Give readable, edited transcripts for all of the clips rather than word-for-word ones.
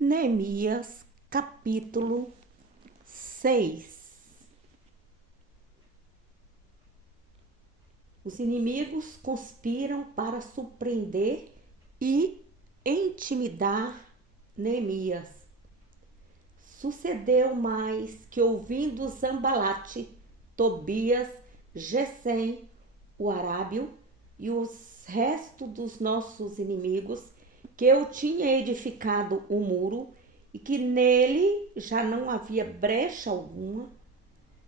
Neemias, capítulo 6. Os inimigos conspiram para surpreender e intimidar Neemias. Sucedeu mais que, ouvindo Sanbalate, Tobias, Gesem, o arábio e os restos dos nossos inimigos, que eu tinha edificado o muro e que nele já não havia brecha alguma,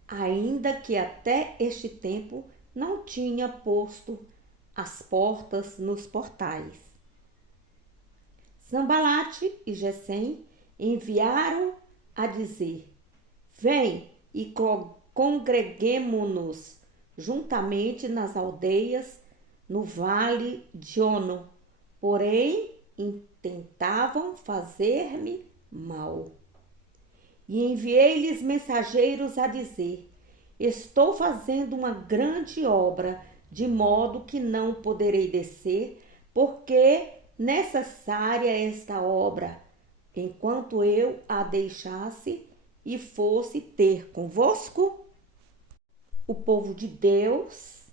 ainda que até este tempo não tinha posto as portas nos portais. Sanbalate e Gesem enviaram a dizer: vem e congreguemo-nos juntamente nas aldeias no vale de Ono. Porém, intentavam fazer-me mal. E enviei-lhes mensageiros a dizer: estou fazendo uma grande obra, de modo que não poderei descer, porque necessária é esta obra, enquanto eu a deixasse e fosse ter convosco. O povo de Deus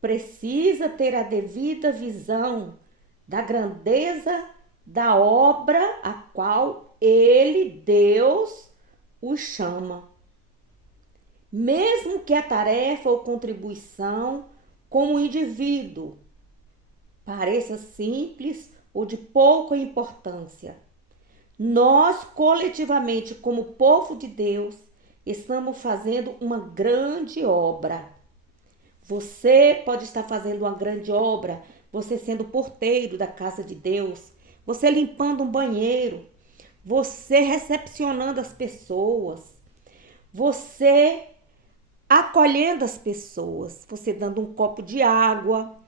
precisa ter a devida visão da grandeza da obra a qual ele, Deus, o chama. Mesmo que a tarefa ou contribuição como indivíduo pareça simples ou de pouca importância, nós coletivamente, como povo de Deus, estamos fazendo uma grande obra. Você pode estar fazendo uma grande obra, você sendo porteiro da casa de Deus, você limpando um banheiro, você recepcionando as pessoas, você acolhendo as pessoas, você dando um copo de água,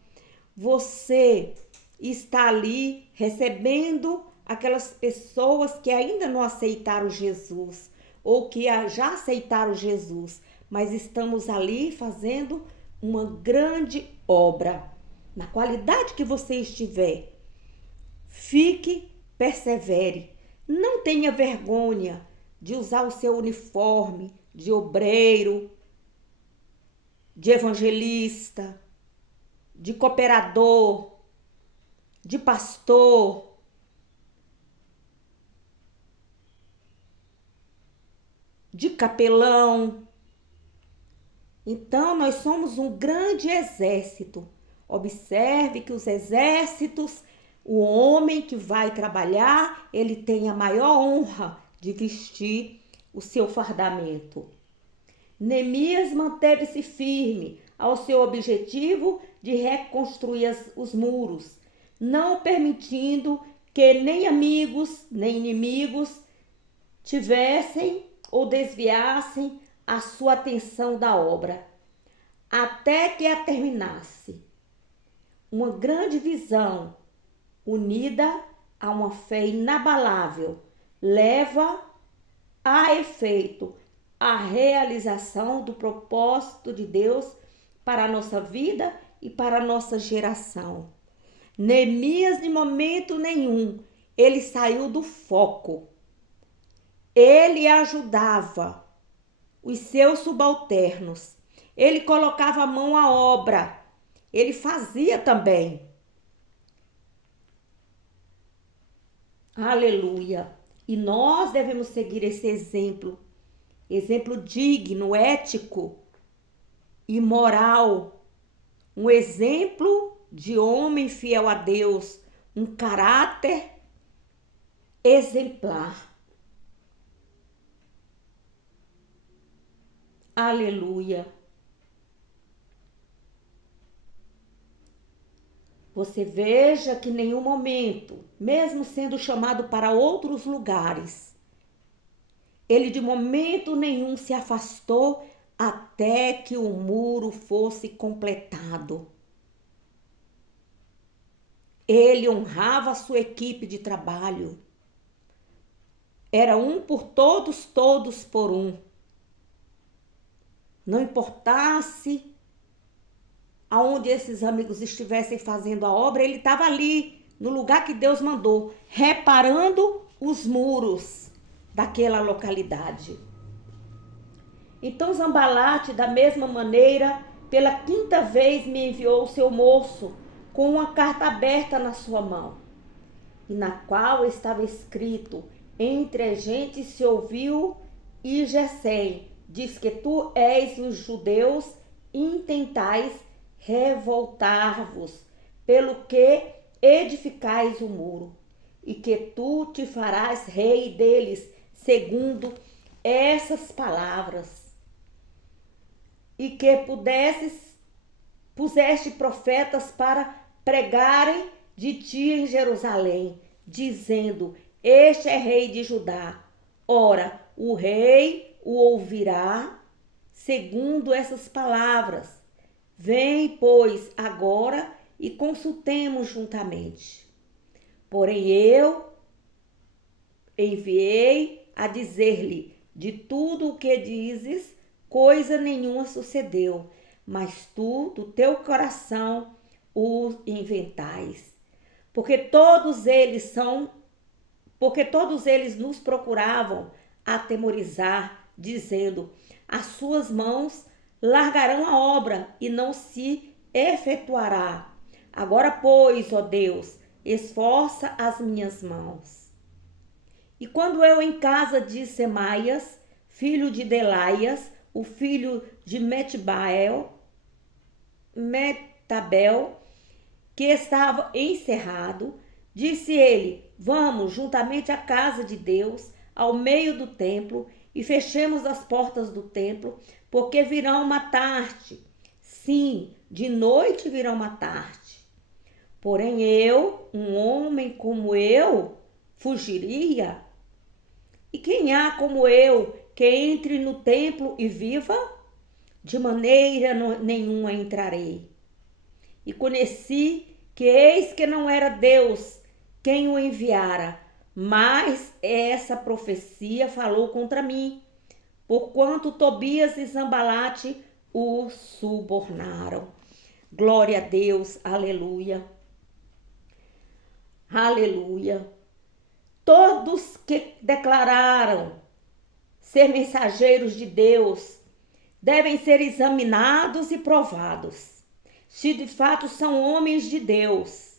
você está ali recebendo aquelas pessoas que ainda não aceitaram Jesus ou que já aceitaram Jesus, mas estamos ali fazendo uma grande obra. Na qualidade que você estiver, fique, persevere. Não tenha vergonha de usar o seu uniforme de obreiro, de evangelista, de cooperador, de pastor, de capelão. Então, nós somos um grande exército. Observe que os exércitos, o homem que vai trabalhar, ele tem a maior honra de vestir o seu fardamento. Neemias manteve-se firme ao seu objetivo de reconstruir os muros, não permitindo que nem amigos nem inimigos tivessem ou desviassem a sua atenção da obra, até que a terminasse. Uma grande visão, unida a uma fé inabalável, leva a efeito a realização do propósito de Deus para a nossa vida e para a nossa geração. Neemias, de momento nenhum, ele saiu do foco. Ele ajudava os seus subalternos. Ele colocava a mão à obra. Ele fazia também. Aleluia. E nós devemos seguir esse exemplo. Exemplo digno, ético e moral. Um exemplo de homem fiel a Deus. Um caráter exemplar. Aleluia. Você veja que em nenhum momento, mesmo sendo chamado para outros lugares, ele de momento nenhum se afastou até que o muro fosse completado. Ele honrava a sua equipe de trabalho. Era um por todos, todos por um. Não importasse aonde esses amigos estivessem fazendo a obra, ele estava ali no lugar que Deus mandou, reparando os muros daquela localidade. Então Sambalate, da mesma maneira, pela quinta vez me enviou o seu moço com uma carta aberta na sua mão, e na qual estava escrito: entre a gente se ouviu e Gesem, diz que tu és os judeus e intentais revoltar-vos, pelo que edificais o muro, e que tu te farás rei deles, segundo essas palavras. E que puseste profetas para pregarem de ti em Jerusalém, dizendo: este é rei de Judá. Ora, o rei o ouvirá segundo essas palavras. Vem, pois, agora e consultemos juntamente. Porém eu enviei a dizer-lhe: de tudo o que dizes, coisa nenhuma sucedeu, mas tu, do teu coração, o inventais. Porque todos eles nos procuravam atemorizar, dizendo: as suas mãos largarão a obra e não se efetuará. Agora, pois, ó Deus, esforça as minhas mãos. E quando eu em casa de Semaias, filho de Delaias, o filho de Metabel, que estava encerrado, disse ele: vamos juntamente à casa de Deus, ao meio do templo, e fechemos as portas do templo, porque virão matar-te. Sim, de noite virão matar-te. Porém eu, um homem como eu, fugiria? E quem há como eu que entre no templo e viva? De maneira nenhuma entrarei. E conheci que eis que não era Deus quem o enviara, mas essa profecia falou contra mim, porquanto Tobias e Sambalate o subornaram. Glória a Deus, aleluia. Aleluia. Todos que declararam ser mensageiros de Deus devem ser examinados e provados, se de fato são homens de Deus.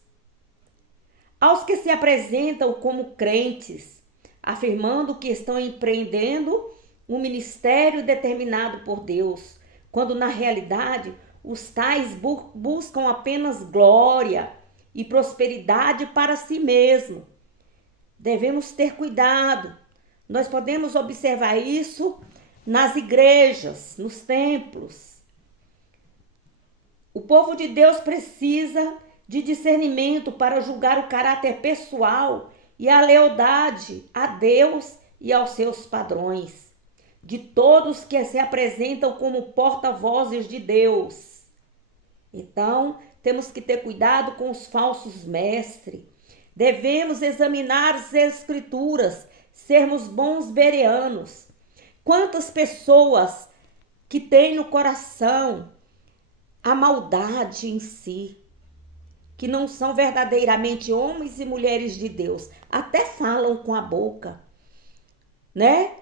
Aos que se apresentam como crentes, afirmando que estão empreendendo um ministério determinado por Deus, quando na realidade os tais buscam apenas glória e prosperidade para si mesmo. Devemos ter cuidado. Nós podemos observar isso nas igrejas, nos templos. O povo de Deus precisa de discernimento para julgar o caráter pessoal e a lealdade a Deus e aos seus padrões, de todos que se apresentam como porta-vozes de Deus. Então, temos que ter cuidado com os falsos mestres. Devemos examinar as escrituras, sermos bons bereanos. Quantas pessoas que têm no coração a maldade em si, que não são verdadeiramente homens e mulheres de Deus, até falam com a boca, né?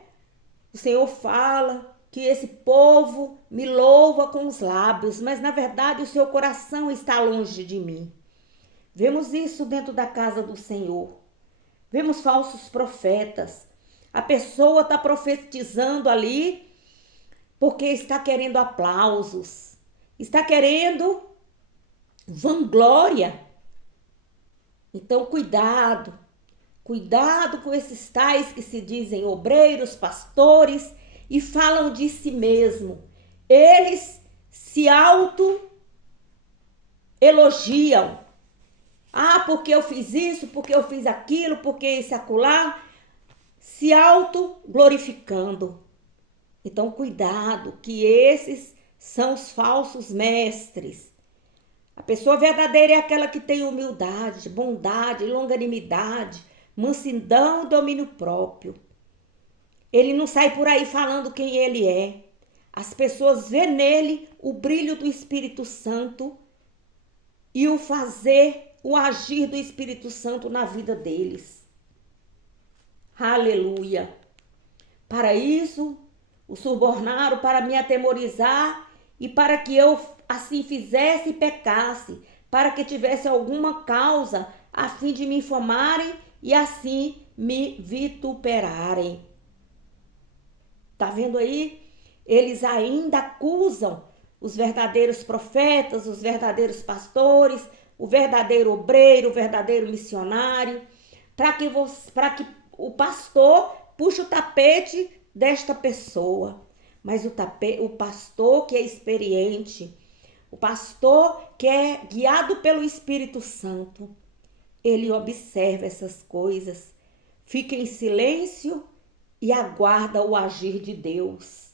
O Senhor fala que esse povo me louva com os lábios, mas na verdade o seu coração está longe de mim. Vemos isso dentro da casa do Senhor. Vemos falsos profetas. A pessoa está profetizando ali porque está querendo aplausos, está querendo vanglória. Então, cuidado com esses tais que se dizem obreiros, pastores e falam de si mesmo. Eles se auto-elogiam. Ah, porque eu fiz isso, porque eu fiz aquilo, porque isso acolá, se auto-glorificando. Então, cuidado, que esses são os falsos mestres. A pessoa verdadeira é aquela que tem humildade, bondade, longanimidade, mansidão e domínio próprio. Ele não sai por aí falando quem ele é. As pessoas vêem nele o brilho do Espírito Santo e o fazer o agir do Espírito Santo na vida deles. Aleluia. Para isso, o subornaram para me atemorizar e para que eu assim fizesse e pecasse, para que tivesse alguma causa a fim de me infamarem e assim me vituperarem. Tá vendo aí? Eles ainda acusam os verdadeiros profetas, os verdadeiros pastores, o verdadeiro obreiro, o verdadeiro missionário, para que o pastor puxe o tapete desta pessoa. Mas o pastor que é experiente, o pastor que é guiado pelo Espírito Santo, ele observa essas coisas, fica em silêncio e aguarda o agir de Deus.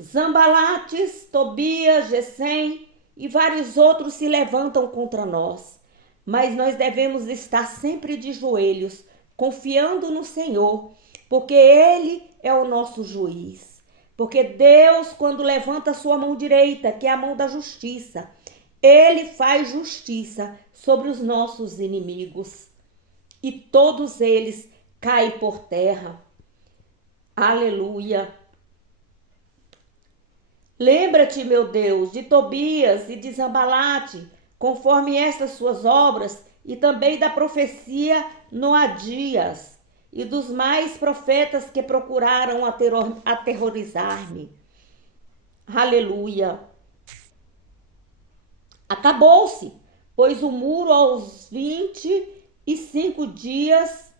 Zambalates, Tobias, Gesem e vários outros se levantam contra nós, mas nós devemos estar sempre de joelhos, confiando no Senhor, porque Ele é o nosso juiz. Porque Deus, quando levanta a sua mão direita, que é a mão da justiça, Ele faz justiça sobre os nossos inimigos. E todos eles caem por terra. Aleluia. Lembra-te, meu Deus, de Tobias e de Zambalate, conforme estas suas obras, e também da profecia Noadias, e dos mais profetas que procuraram aterrorizar-me. Aleluia. Acabou-se, pois o muro aos 25 dias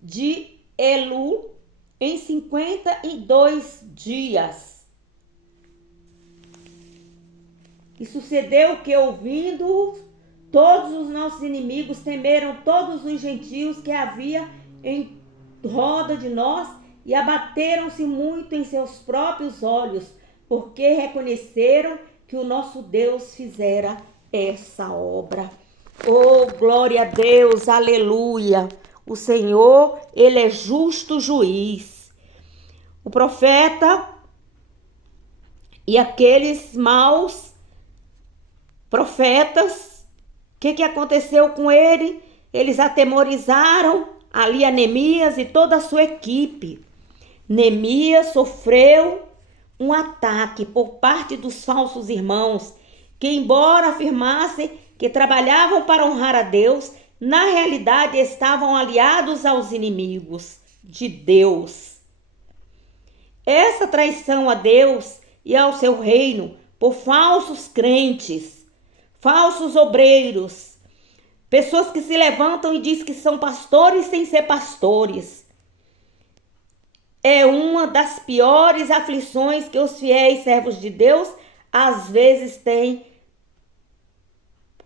de Elul, em 52 dias. E sucedeu que, ouvindo, todos os nossos inimigos temeram todos os gentios que havia em roda de nós e abateram-se muito em seus próprios olhos, porque reconheceram que o nosso Deus fizera essa obra. Oh, glória a Deus, aleluia! O Senhor, Ele é justo juiz. O profeta e aqueles maus profetas, o que aconteceu com ele? Eles atemorizaram ali a Neemias e toda a sua equipe. Neemias sofreu um ataque por parte dos falsos irmãos, que embora afirmassem que trabalhavam para honrar a Deus, na realidade estavam aliados aos inimigos de Deus. Essa traição a Deus e ao seu reino por falsos crentes, falsos obreiros, pessoas que se levantam e dizem que são pastores sem ser pastores, é uma das piores aflições que os fiéis servos de Deus às vezes têm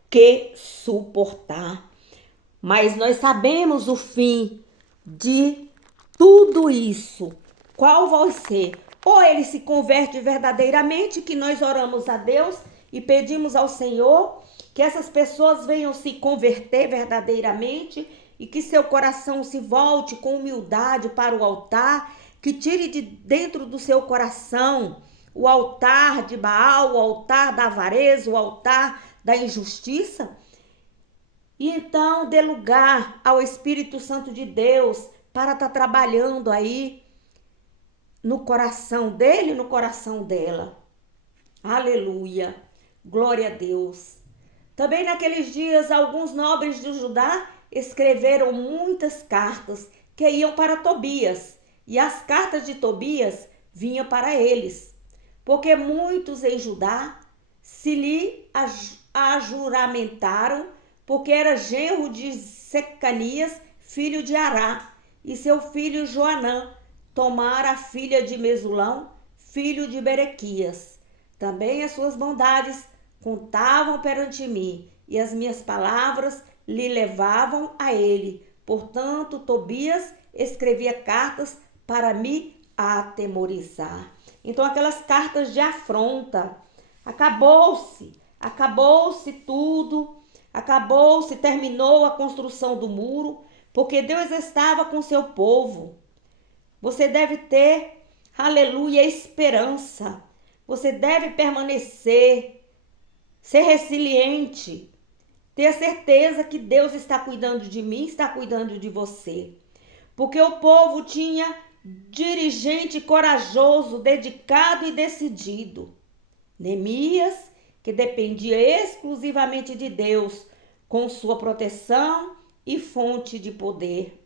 que suportar. Mas nós sabemos o fim de tudo isso. Qual vai ser? Ou ele se converte verdadeiramente, que nós oramos a Deus e pedimos ao Senhor que essas pessoas venham se converter verdadeiramente e que seu coração se volte com humildade para o altar, que tire de dentro do seu coração o altar de Baal, o altar da avareza, o altar da injustiça. E então dê lugar ao Espírito Santo de Deus para estar trabalhando aí no coração dele e no coração dela. Aleluia. Glória a Deus. Também naqueles dias, alguns nobres de Judá escreveram muitas cartas que iam para Tobias, e as cartas de Tobias vinham para eles, porque muitos em Judá se lhe ajuramentaram, porque era genro de Secanias, filho de Ará, e seu filho Joanã tomara a filha de Mesulão, filho de Berequias. Também as suas bondades contavam perante mim, e as minhas palavras lhe levavam a ele. Portanto, Tobias escrevia cartas para me atemorizar. Então, aquelas cartas de afronta. Acabou-se tudo, terminou a construção do muro, porque Deus estava com seu povo. Você deve ter, aleluia, esperança. Você deve permanecer, ser resiliente, Tenha certeza que Deus está cuidando de mim, está cuidando de você. Porque o povo tinha dirigente corajoso, dedicado e decidido. Neemias, que dependia exclusivamente de Deus, com sua proteção e fonte de poder.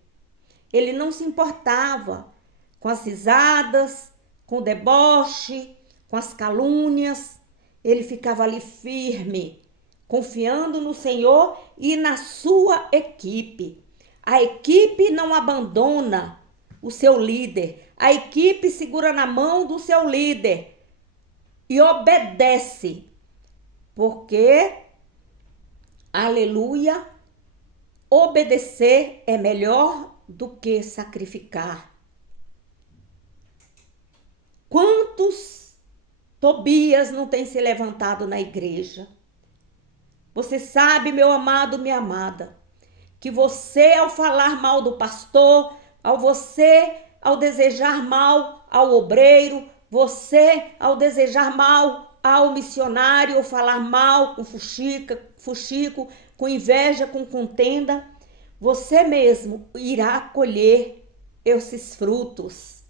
Ele não se importava com as risadas, com o deboche, com as calúnias. Ele ficava ali firme, confiando no Senhor e na sua equipe. A equipe não abandona o seu líder. A equipe segura na mão do seu líder e obedece. Porque, aleluia, obedecer é melhor do que sacrificar. Quantos Tobias não tem se levantado na igreja? Você sabe, meu amado, minha amada, que você, ao falar mal do pastor, ao desejar mal ao obreiro, você, ao desejar mal ao missionário, ou falar mal com fuxico, com inveja, com contenda, você mesmo irá colher esses frutos.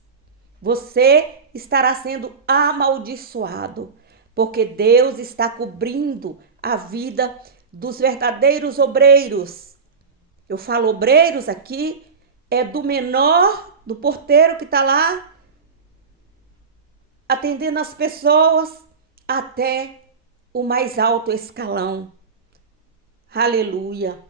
Você estará sendo amaldiçoado, porque Deus está cobrindo a vida dos verdadeiros obreiros. Eu falo obreiros aqui, é do menor, do porteiro que está lá atendendo as pessoas, até o mais alto escalão. Aleluia.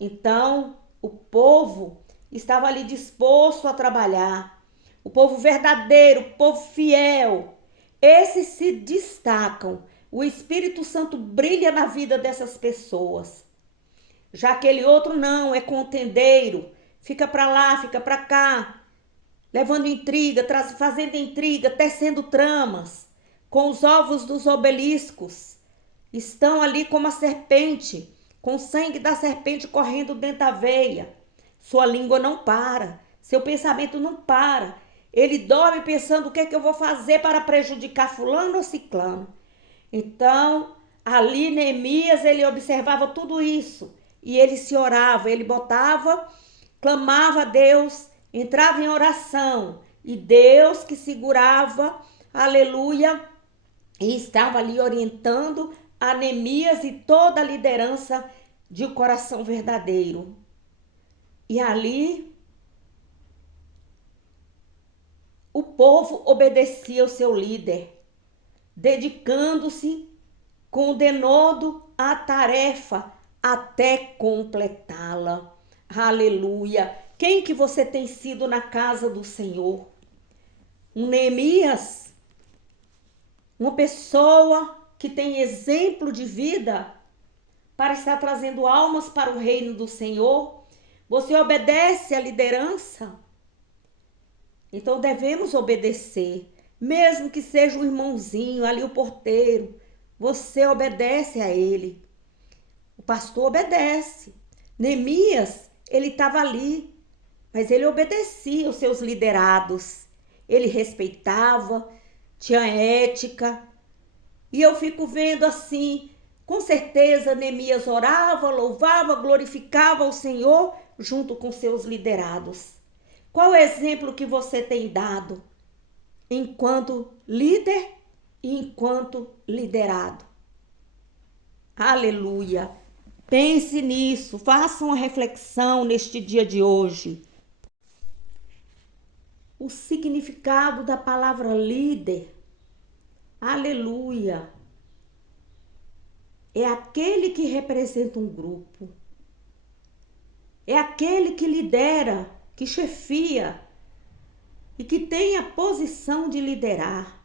Então, o povo estava ali disposto a trabalhar. O povo verdadeiro, o povo fiel. Esses se destacam. O Espírito Santo brilha na vida dessas pessoas. Já aquele outro não, é contendeiro. Fica para lá, fica para cá. Levando intriga, fazendo intriga, tecendo tramas. Com os ovos dos obeliscos. Estão ali como a serpente, com o sangue da serpente correndo dentro da veia. Sua língua não para, seu pensamento não para. Ele dorme pensando o que é que eu vou fazer para prejudicar fulano ou ciclano. Então, ali Neemias, ele observava tudo isso. E ele se orava, ele clamava a Deus, entrava em oração. E Deus que segurava, aleluia, e estava ali orientando a Neemias e toda a liderança de coração verdadeiro. E ali o povo obedecia ao seu líder, dedicando-se com o denodo à tarefa até completá-la. Aleluia! Quem que você tem sido na casa do Senhor? Um Neemias? Uma pessoa que tem exemplo de vida para estar trazendo almas para o reino do Senhor? Você obedece à liderança? Então devemos obedecer, mesmo que seja o irmãozinho, ali o porteiro, você obedece a ele. O pastor obedece. Neemias, ele estava ali, mas ele obedecia os seus liderados. Ele respeitava, tinha ética. E eu fico vendo assim, com certeza Neemias orava, louvava, glorificava o Senhor junto com seus liderados. Qual é o exemplo que você tem dado enquanto líder e enquanto liderado? Aleluia! Pense nisso, faça uma reflexão neste dia de hoje. O significado da palavra líder, aleluia, é aquele que representa um grupo, é aquele que lidera, que chefia e que tem a posição de liderar,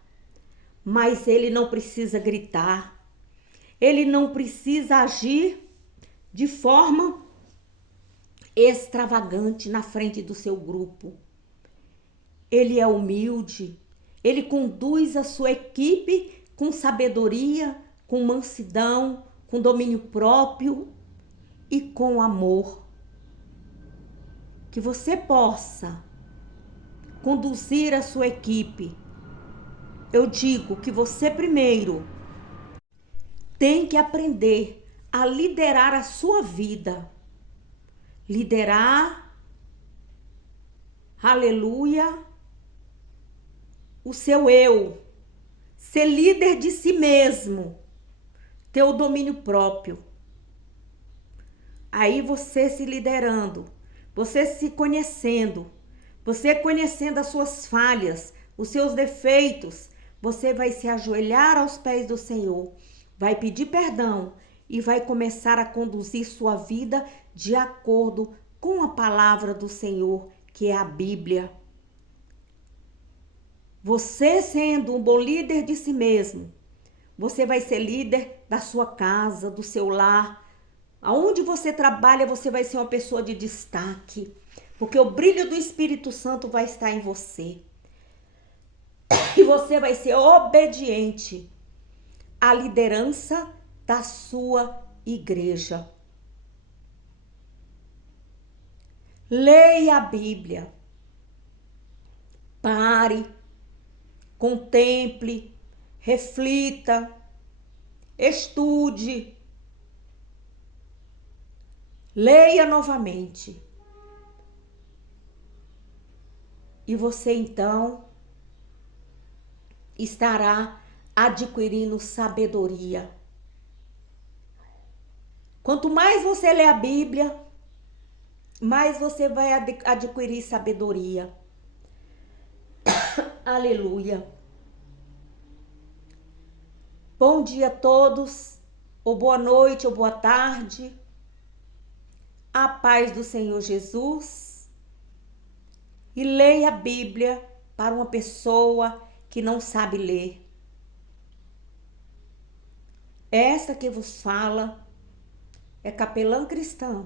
mas ele não precisa gritar, ele não precisa agir de forma extravagante na frente do seu grupo. Ele é humilde, ele conduz a sua equipe com sabedoria, com mansidão, com domínio próprio e com amor. Que você possa conduzir a sua equipe. Eu digo que você primeiro tem que aprender a liderar a sua vida. Liderar, aleluia, o seu eu. Ser líder de si mesmo. Ter o domínio próprio. Aí você se liderando, você se conhecendo, você conhecendo as suas falhas, os seus defeitos, você vai se ajoelhar aos pés do Senhor, vai pedir perdão e vai começar a conduzir sua vida de acordo com a palavra do Senhor, que é a Bíblia. Você sendo um bom líder de si mesmo, você vai ser líder da sua casa, do seu lar. Aonde você trabalha, você vai ser uma pessoa de destaque, porque o brilho do Espírito Santo vai estar em você. E você vai ser obediente à liderança da sua igreja. Leia a Bíblia. Pare, contemple, reflita, estude. Leia novamente. E você então estará adquirindo sabedoria. Quanto mais você lê a Bíblia, mais você vai adquirir sabedoria. Aleluia. Bom dia a todos, ou boa noite, ou boa tarde. A paz do Senhor Jesus. E leia a Bíblia para uma pessoa que não sabe ler. Esta que vos fala é capelã cristã